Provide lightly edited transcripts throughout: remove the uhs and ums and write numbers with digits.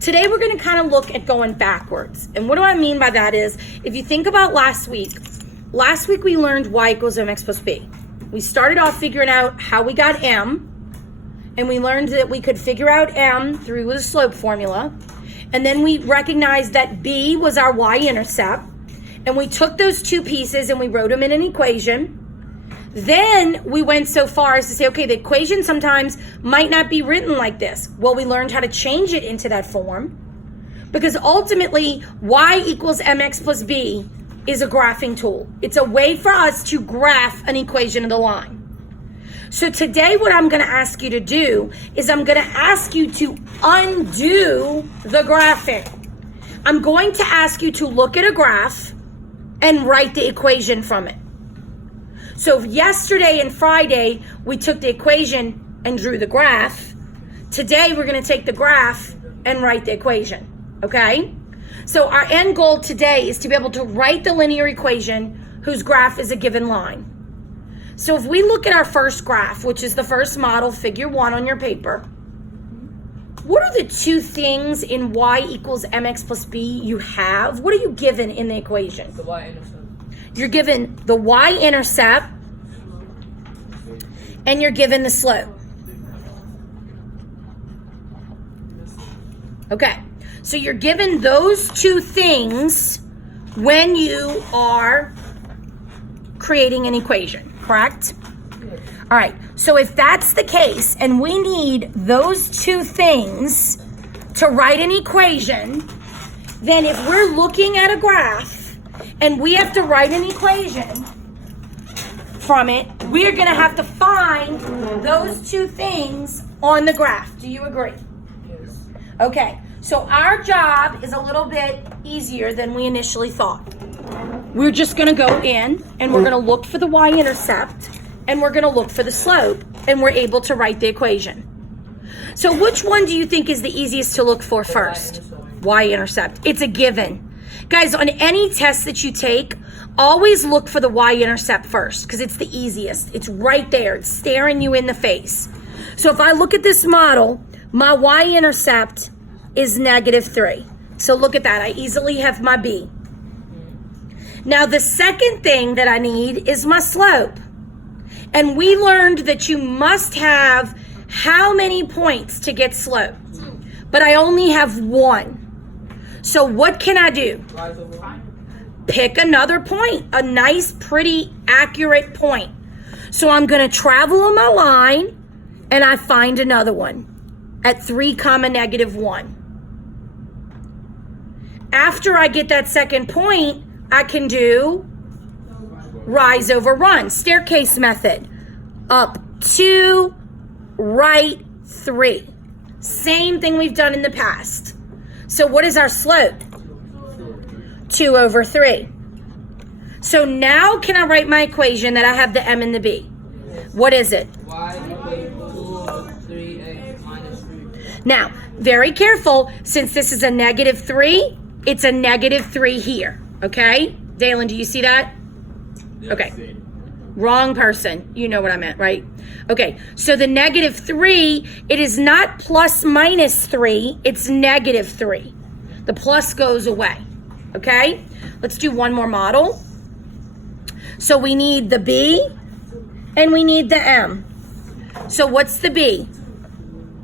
Today we're going to kind of look at going backwards. And what do I mean by that is, if you think about last week we learned y equals mx plus b. We started off figuring out how we got m, and we learned that we could figure out m through the slope formula. And then we recognized that b was our y-intercept, and we took those two pieces and we wrote them in an equation. Then we went so far as to say, okay, the equation sometimes might not be written like this. Well, we learned how to change it into that form, because ultimately y equals mx plus b is a graphing tool. It's a way for us to graph an equation of the line. So today what I'm going to ask you to do is I'm going to ask you to undo the graphing. I'm going to ask you to look at a graph and write the equation from it. So if yesterday and Friday we took the equation and drew the graph, today we're going to take the graph and write the equation, okay? So our end goal today is to be able to write the linear equation whose graph is a given line. So if we look at our first graph, which is the first model, figure 1 on your paper, what are the two things in y equals mx plus b you have? What are you given in the equation? The y-intercept. You're given the y-intercept and you're given the slope. Okay, so you're given those two things when you are creating an equation, correct? All right, so if that's the case and we need those two things to write an equation, then if we're looking at a graph and we have to write an equation from it, we're going to have to find those two things on the graph. Do you agree? Yes. Okay, so our job is a little bit easier than we initially thought. We're just going to go in and we're going to look for the y-intercept and we're going to look for the slope, and we're able to write the equation. So which one do you think is the easiest to look for first? Y-intercept. It's a given. Guys, on any test that you take, always look for the y-intercept first because it's the easiest. It's right there. It's staring you in the face. So if I look at this model, my y-intercept is -3. So look at that. I easily have my b. Now the second thing that I need is my slope. And we learned that you must have how many points to get slope? But I only have 1. So what can I do? Rise over. Pick another point, a nice, pretty, accurate point. So I'm going to travel on my line and I find another one at 3, -1. After I get that second point, I can do rise over run, staircase method. Up 2, right 3. Same thing we've done in the past. So what is our slope? 2/3. So now can I write my equation that I have the m and the b? What is it? Y equals 2/3x minus 3. Now, very careful, since this is a -3, it's a -3 here, okay? Dalen, do you see that? Okay. Wrong person. You know what I meant, right? Okay, so the -3, it is not plus minus 3, it's -3. The plus goes away, okay? Let's do one more model. So we need the b and we need the m. So what's the b?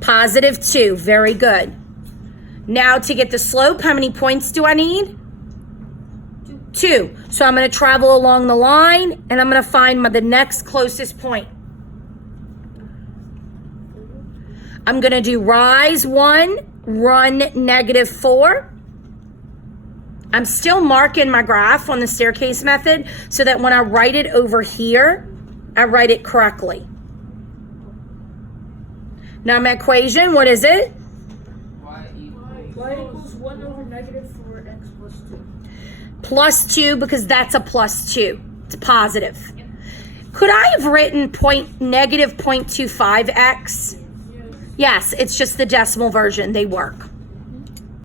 +2, very good. Now to get the slope, how many points do I need? 2. So I'm going to travel along the line and I'm going to find the next closest point. I'm going to do rise 1, run -4. I'm still marking my graph on the staircase method so that when I write it over here, I write it correctly. Now my equation, what is it? Y equals 1 over -4x plus 2. +2 because that's a +2. It's positive. Could I have written -0.25x? Yes, it's just the decimal version. They work.